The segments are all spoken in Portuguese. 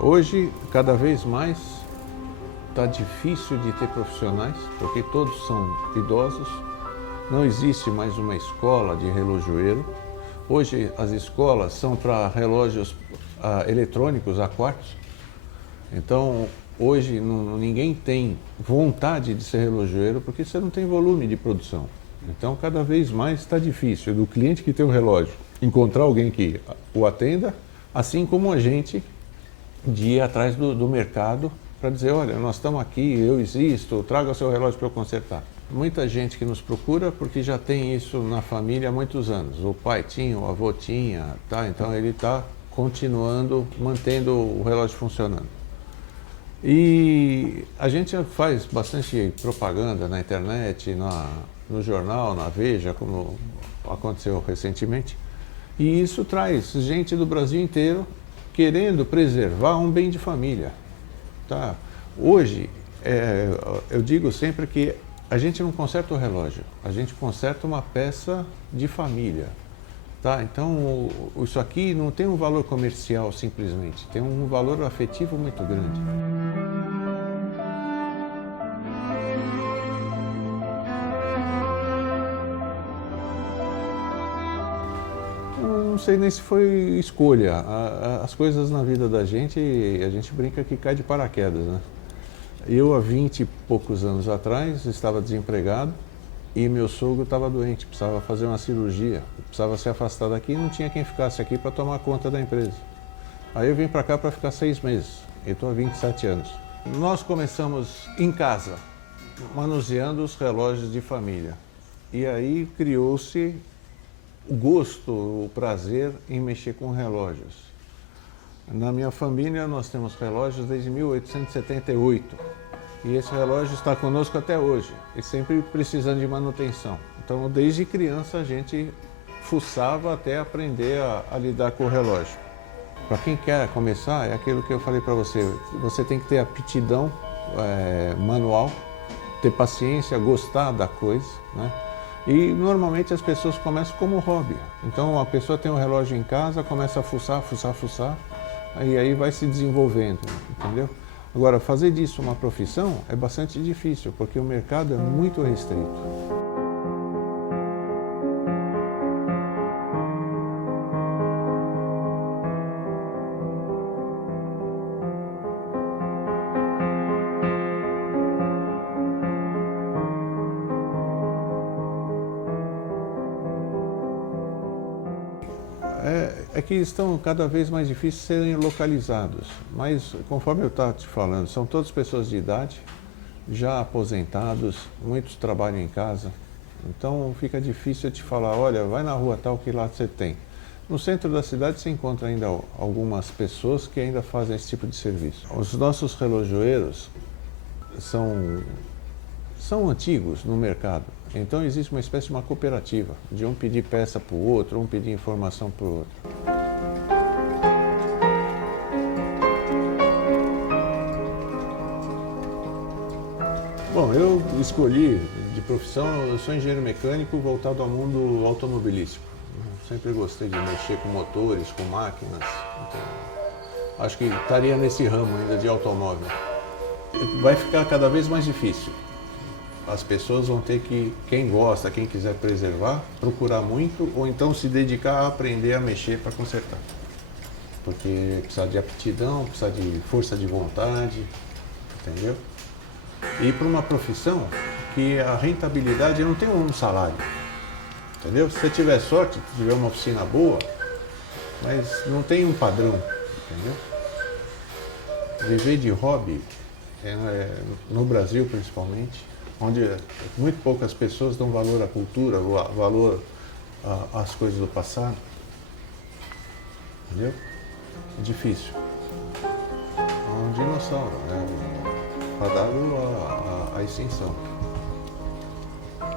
Hoje, cada vez mais, está difícil de ter profissionais, porque todos são idosos. Não existe mais uma escola de relojoeiro. Hoje, as escolas são para relógios eletrônicos a quartos. Então, hoje, ninguém tem vontade de ser relojoeiro, porque você não tem volume de produção. Então, cada vez mais está difícil do cliente que tem um relógio encontrar alguém que o atenda, assim como a gente de ir atrás do mercado para dizer, olha, nós estamos aqui, eu existo, traga o seu relógio para eu consertar. Muita gente que nos procura porque já tem isso na família há muitos anos. O pai tinha, o avô tinha, tá? Então ele está continuando, mantendo o relógio funcionando. E a gente faz bastante propaganda na internet, no jornal, na Veja, como aconteceu recentemente. E isso traz gente do Brasil inteiro querendo preservar um bem de família. Tá? Hoje, eu digo sempre que a gente não conserta o relógio, a gente conserta uma peça de família. Tá? Então, isso aqui não tem um valor comercial simplesmente, tem um valor afetivo muito grande. Não sei nem se foi escolha. As coisas na vida da gente, a gente brinca que cai de paraquedas, né? Eu, há 20 e poucos anos atrás, estava desempregado e meu sogro estava doente, precisava fazer uma cirurgia, precisava se afastar daqui e não tinha quem ficasse aqui para tomar conta da empresa. Aí eu vim para cá para ficar 6 meses, eu estou há 27 anos. Nós começamos em casa, manuseando os relógios de família. E aí criou-se o gosto, o prazer em mexer com relógios. Na minha família nós temos relógios desde 1878 e esse relógio está conosco até hoje e sempre precisando de manutenção. Então desde criança a gente fuçava até aprender a lidar com o relógio. Para quem quer começar, é aquilo que eu falei para você, você tem que ter aptidão manual, ter paciência, gostar da coisa, né? E normalmente as pessoas começam como hobby. Então a pessoa tem um relógio em casa, começa a fuçar, e aí vai se desenvolvendo, entendeu? Agora, fazer disso uma profissão é bastante difícil, porque o mercado é muito restrito. É que estão cada vez mais difíceis de serem localizados, mas conforme eu estava te falando, são todas pessoas de idade, já aposentados, muitos trabalham em casa, então fica difícil te falar, olha, vai na rua tal que lá você tem. No centro da cidade você encontra ainda algumas pessoas que ainda fazem esse tipo de serviço. Os nossos relojoeiros são antigos no mercado, então existe uma espécie de uma cooperativa, de um pedir peça para o outro, um pedir informação para o outro. Bom, eu escolhi de profissão, eu sou engenheiro mecânico voltado ao mundo automobilístico. Sempre gostei de mexer com motores, com máquinas, então acho que estaria nesse ramo ainda de automóvel. Vai ficar cada vez mais difícil. As pessoas vão ter que, quem gosta, quem quiser preservar, procurar muito ou então se dedicar a aprender a mexer para consertar. Porque precisa de aptidão, precisa de força de vontade, entendeu? E para uma profissão que a rentabilidade não tem um salário, entendeu? Se você tiver sorte, tiver uma oficina boa, mas não tem um padrão, entendeu? Viver de hobby, no Brasil principalmente, onde muito poucas pessoas dão valor à cultura, valor às coisas do passado, entendeu? É difícil. É um dinossauro, fadado à extinção.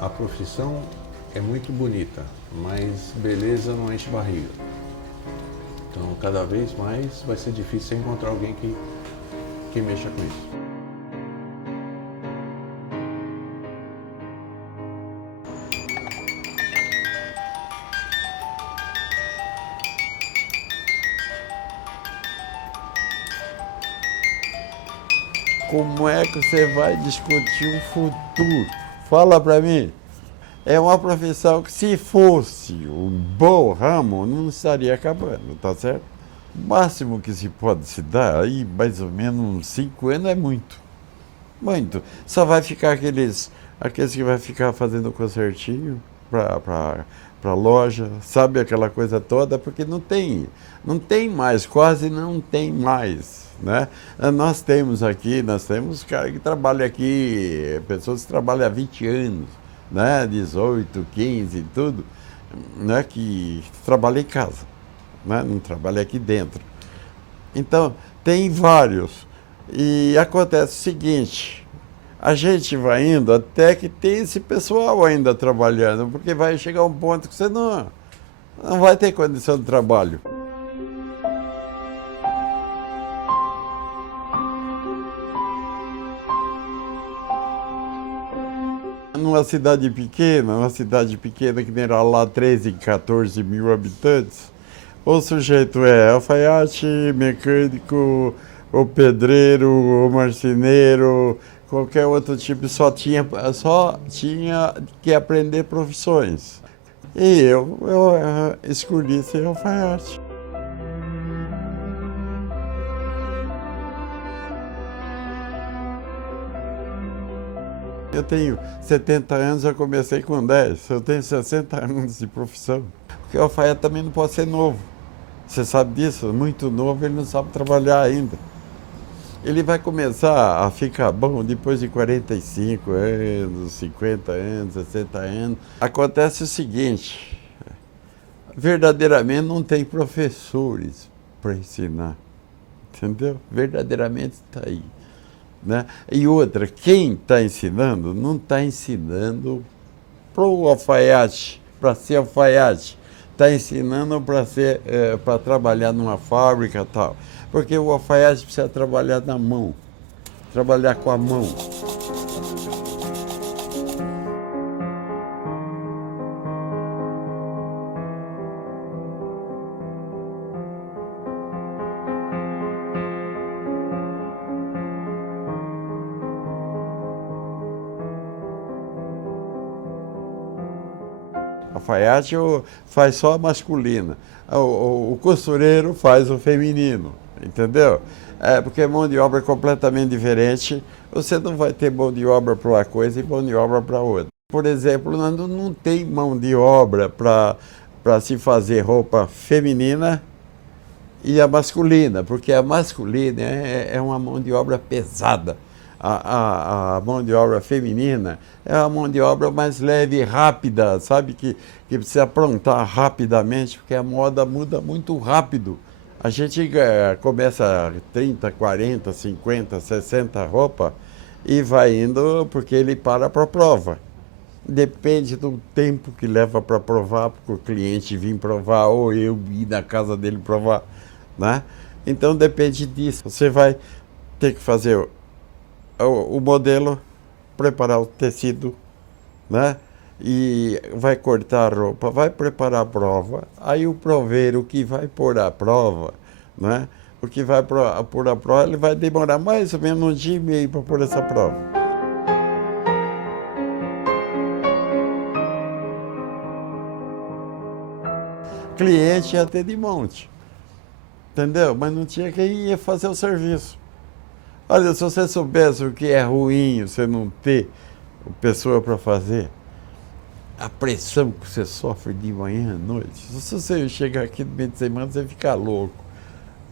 A profissão é muito bonita, mas beleza não enche barriga. Então, cada vez mais vai ser difícil encontrar alguém que mexa com isso. Como é que você vai discutir o futuro? Fala para mim. É uma profissão que, se fosse um bom ramo, não estaria acabando, tá certo? O máximo que se pode se dar, aí mais ou menos uns 5 anos é muito. Muito. Só vai ficar aqueles que vai ficar fazendo concertinho para loja, sabe aquela coisa toda, porque não tem mais, quase não tem mais, né? Nós temos cara que trabalha aqui, pessoas que trabalham há 20 anos, né? 18, 15 e tudo, né? Que trabalham em casa, né? Não trabalha aqui dentro. Então, tem vários. E acontece o seguinte, a gente vai indo até que tem esse pessoal ainda trabalhando, porque vai chegar um ponto que você não vai ter condição de trabalho. Numa cidade pequena que nem era lá 13, 14 mil habitantes, o sujeito é alfaiate, mecânico, o pedreiro, o marceneiro, qualquer outro tipo, só tinha que aprender profissões. E eu escolhi ser alfaiate. Eu tenho 70 anos, eu comecei com 10. Eu tenho 60 anos de profissão. Porque o alfaiate também não pode ser novo. Você sabe disso? Muito novo, ele não sabe trabalhar ainda. Ele vai começar a ficar bom depois de 45 anos, 50 anos, 60 anos. Acontece o seguinte, verdadeiramente não tem professores para ensinar, entendeu? Verdadeiramente está aí, né? E outra, quem está ensinando, não está ensinando para o alfaiate, para ser alfaiate. Está ensinando para trabalhar numa fábrica e tal. Porque o alfaiate precisa trabalhar na mão, trabalhar com a mão. Alfaiate faz só a masculina, o costureiro faz o feminino, entendeu? Porque mão de obra é completamente diferente, você não vai ter mão de obra para uma coisa e mão de obra para outra. Por exemplo, não tem mão de obra para se fazer roupa feminina e a masculina, porque a masculina é uma mão de obra pesada. A mão de obra feminina é uma mão de obra mais leve e rápida, sabe? Que precisa aprontar rapidamente, porque a moda muda muito rápido. A gente começa 30, 40, 50, 60 roupas e vai indo porque ele para a prova. Depende do tempo que leva para provar, porque o cliente vir provar ou eu ir na casa dele provar, né? Então depende disso. Você vai ter que fazer o modelo, preparar o tecido, né? E vai cortar a roupa, vai preparar a prova, aí o proveiro que vai pôr a prova, né? O que vai pôr a prova, ele vai demorar mais ou menos 1 dia e meio para pôr essa prova. Cliente ia ter de monte, entendeu? Mas não tinha quem ia fazer o serviço. Olha, se você soubesse o que é ruim você não ter pessoa para fazer, a pressão que você sofre de manhã à noite, se você chegar aqui no meio de semana, você fica louco,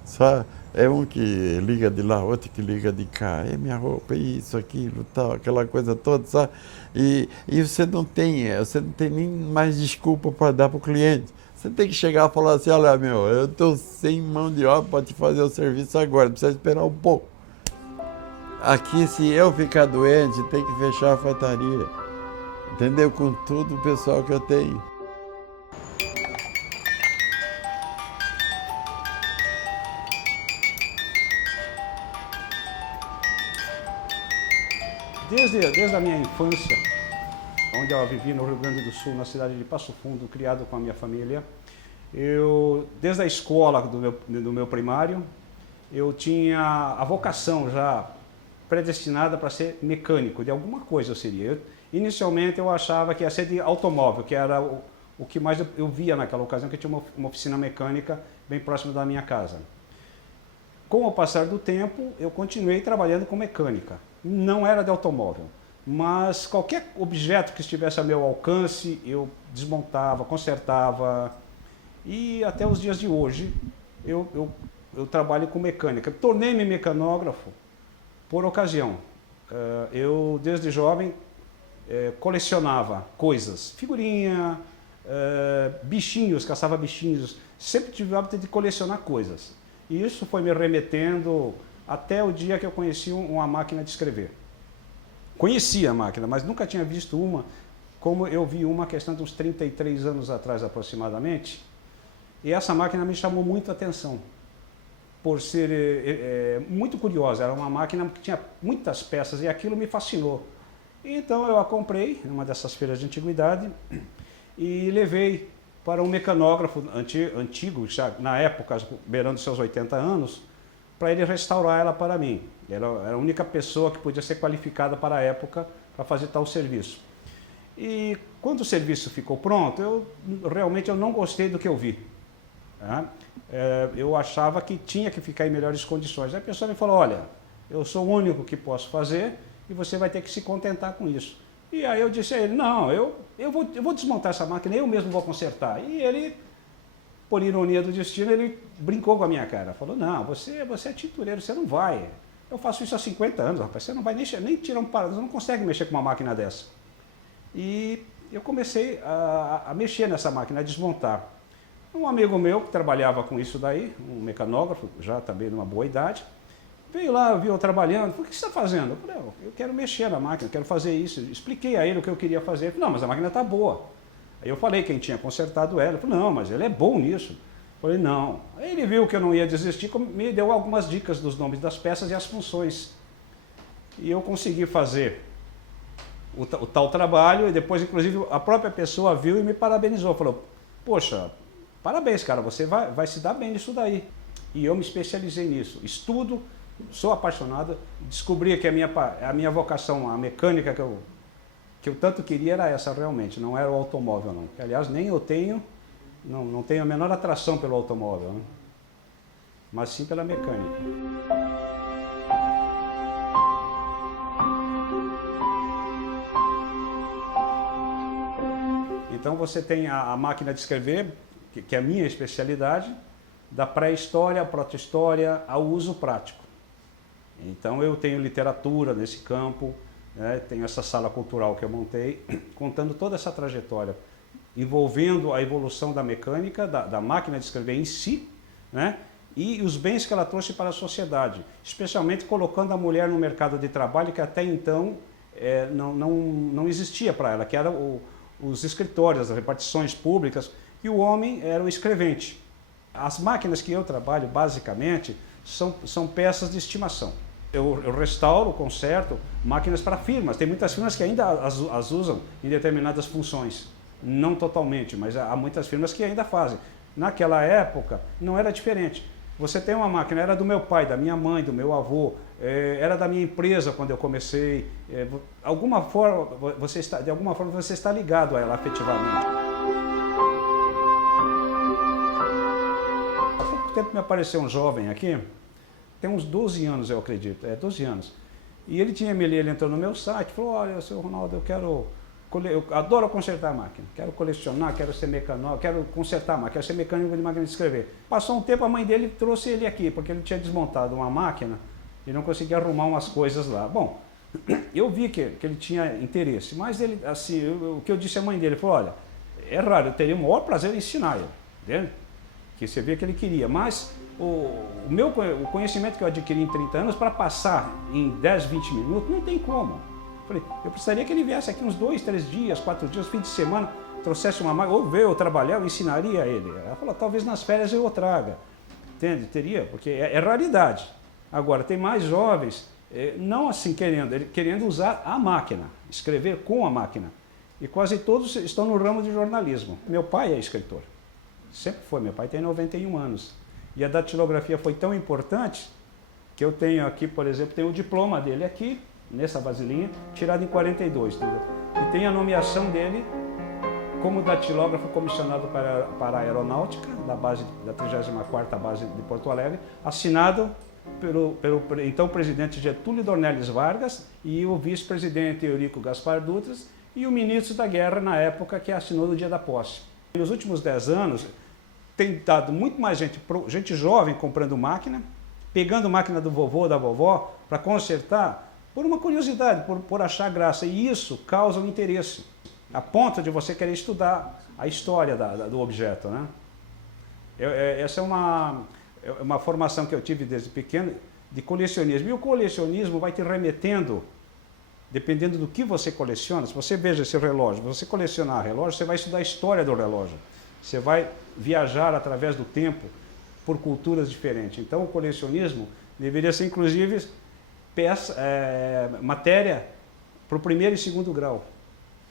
sabe? É um que liga de lá, outro que liga de cá, é minha roupa, isso, aquilo, tal, aquela coisa toda, sabe? E você não tem nem mais desculpa para dar para o cliente. Você tem que chegar e falar assim, olha, meu, eu estou sem mão de obra para te fazer o serviço agora, precisa esperar um pouco. Aqui, se eu ficar doente, tem que fechar a fataria. Entendeu? Com tudo o pessoal que eu tenho. Desde a minha infância, onde eu vivi no Rio Grande do Sul, na cidade de Passo Fundo, criado com a minha família, desde a escola do meu primário, eu tinha a vocação já predestinada para ser mecânico, de alguma coisa eu seria. Inicialmente eu achava que ia ser de automóvel, que era o que mais eu via naquela ocasião, que tinha uma oficina mecânica bem próxima da minha casa. Com o passar do tempo, eu continuei trabalhando com mecânica. Não era de automóvel, mas qualquer objeto que estivesse a meu alcance, eu desmontava, consertava. E até os dias de hoje, eu trabalho com mecânica. Tornei-me mecanógrafo por ocasião. Eu, desde jovem, colecionava coisas, figurinha, bichinhos, caçava bichinhos. Sempre tive o hábito de colecionar coisas. E isso foi me remetendo até o dia que eu conheci uma máquina de escrever. Conhecia a máquina, mas nunca tinha visto uma como eu vi uma questão de uns 33 anos atrás aproximadamente. E essa máquina me chamou muito a atenção, por ser muito curiosa. Era uma máquina que tinha muitas peças e aquilo me fascinou. Então eu a comprei numa dessas feiras de antiguidade e levei para um mecanógrafo antigo, já na época, beirando seus 80 anos, para ele restaurar ela para mim. Era a única pessoa que podia ser qualificada para a época para fazer tal serviço. E quando o serviço ficou pronto, realmente eu não gostei do que eu vi. Eu achava que tinha que ficar em melhores condições. Aí a pessoa me falou, olha, eu sou o único que posso fazer e você vai ter que se contentar com isso. E aí eu disse a ele, não, eu vou desmontar essa máquina, eu mesmo vou consertar. E ele, por ironia do destino, ele brincou com a minha cara. Falou, não, você é tintureiro, você não vai. Eu faço isso há 50 anos, rapaz, você não vai nem tirar um parafuso, você não consegue mexer com uma máquina dessa. E eu comecei a mexer nessa máquina, a desmontar. Um amigo meu que trabalhava com isso daí, um mecanógrafo, já também numa boa idade, veio lá, viu eu trabalhando, falou, o que você está fazendo? Eu falei, eu quero mexer na máquina, eu quero fazer isso. Expliquei a ele o que eu queria fazer. Ele falou, não, mas a máquina está boa. Aí eu falei quem tinha consertado ela. Ele falou, não, mas ele é bom nisso. Eu falei, não. Aí ele viu que eu não ia desistir, me deu algumas dicas dos nomes das peças e as funções. E eu consegui fazer o tal trabalho, e depois, inclusive, a própria pessoa viu e me parabenizou. Falou, poxa, parabéns, cara, você vai se dar bem nisso daí. E eu me especializei nisso. Estudo, sou apaixonado, descobri que a minha vocação, a mecânica que eu tanto queria era essa realmente, não era o automóvel não. Que, aliás, nem eu tenho, não tenho a menor atração pelo automóvel, né? Mas sim pela mecânica. Então você tem a máquina de escrever, que é a minha especialidade, da pré-história, proto-história, ao uso prático. Então eu tenho literatura nesse campo, né, tenho essa sala cultural que eu montei, contando toda essa trajetória, envolvendo a evolução da mecânica, da máquina de escrever em si, né, e os bens que ela trouxe para a sociedade, especialmente colocando a mulher no mercado de trabalho que até então não existia para ela, que eram os escritórios, as repartições públicas, e o homem era o escrevente. As máquinas que eu trabalho, basicamente, são peças de estimação. Eu restauro, conserto máquinas para firmas. Tem muitas firmas que ainda as usam em determinadas funções. Não totalmente, mas há muitas firmas que ainda fazem. Naquela época, não era diferente. Você tem uma máquina, era do meu pai, da minha mãe, do meu avô, era da minha empresa quando eu comecei. De alguma forma você está ligado a ela afetivamente. Há pouco tempo me apareceu um jovem aqui, tem uns 12 anos eu acredito, 12 anos. E ele entrou no meu site e falou, olha, seu Ronaldo, eu adoro consertar a máquina, quero colecionar, quero ser mecanógrafo, quero consertar a máquina, quero ser mecânico de máquina de escrever. Passou um tempo, a mãe dele trouxe ele aqui, porque ele tinha desmontado uma máquina e não conseguia arrumar umas coisas lá. Bom, eu vi que ele tinha interesse, mas ele, assim, o que eu disse à mãe dele, falou, olha, é raro, eu teria o maior prazer em ensinar ele, entende? Que você via que ele queria, mas o conhecimento que eu adquiri em 30 anos, para passar em 10, 20 minutos, não tem como. Eu precisaria que ele viesse aqui uns 2, 3 dias, 4 dias, fim de semana, trouxesse uma máquina, ou veio eu trabalhar, eu ensinaria ele. Ela falou, talvez nas férias eu o traga. Entende? Teria, porque é raridade. Agora, tem mais jovens, não assim querendo usar a máquina, escrever com a máquina. E quase todos estão no ramo de jornalismo. Meu pai é escritor. Sempre foi, meu pai tem 91 anos. E a datilografia foi tão importante que eu tenho aqui, por exemplo, tem o diploma dele aqui, nessa vasilhinha, tirado em 42. Entendeu? E tem a nomeação dele como datilógrafo comissionado para a aeronáutica, da 34ª base de Porto Alegre, assinado pelo então presidente Getúlio Dornelles Vargas e o vice-presidente Eurico Gaspar Dutra e o ministro da Guerra na época, que assinou no dia da posse. Nos últimos 10 anos, tem dado muito mais gente jovem comprando máquina, pegando máquina do vovô ou da vovó para consertar por uma curiosidade, por achar graça. E isso causa um interesse, a ponto de você querer estudar a história do objeto, né? Essa é uma formação que eu tive desde pequeno de colecionismo. E o colecionismo vai te remetendo, dependendo do que você coleciona. Se você veja esse relógio, se você colecionar relógio, você vai estudar a história do relógio. Você vai viajar através do tempo por culturas diferentes. Então, o colecionismo deveria ser, inclusive, matéria para o 1º e 2º grau.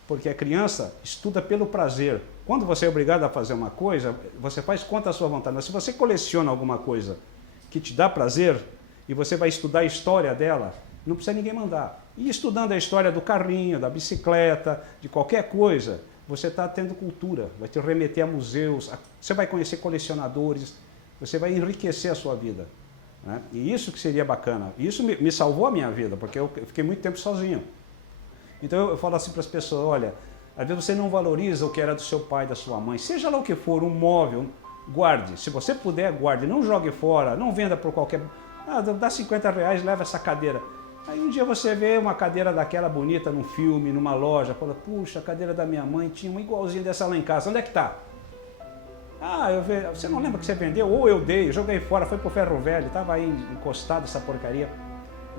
Porque a criança estuda pelo prazer. Quando você é obrigado a fazer uma coisa, você faz contra a sua vontade. Mas se você coleciona alguma coisa que te dá prazer, e você vai estudar a história dela, não precisa ninguém mandar. E estudando a história do carrinho, da bicicleta, de qualquer coisa, você está tendo cultura, vai te remeter a museus, você vai conhecer colecionadores, você vai enriquecer a sua vida. Né? E isso que seria bacana. E isso me salvou a minha vida, porque eu fiquei muito tempo sozinho. Então eu falo assim para as pessoas, olha, às vezes você não valoriza o que era do seu pai, da sua mãe, seja lá o que for, um móvel, guarde. Se você puder, guarde, não jogue fora, não venda por qualquer... dá 50 reais, leva essa cadeira. Aí um dia você vê uma cadeira daquela bonita num filme, numa loja, fala, puxa, a cadeira da minha mãe tinha uma igualzinha dessa lá em casa, onde é que está? Você não lembra que você vendeu? Ou eu dei, joguei fora, foi pro ferro velho, estava aí encostado essa porcaria.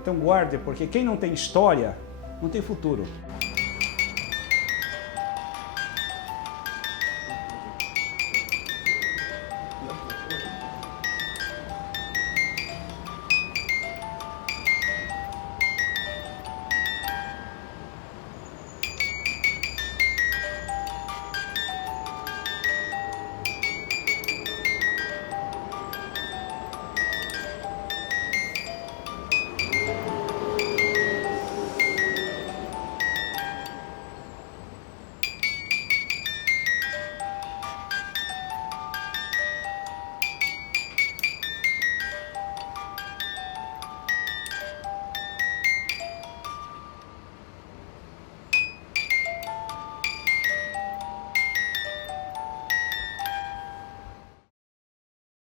Então guarde, porque quem não tem história, não tem futuro.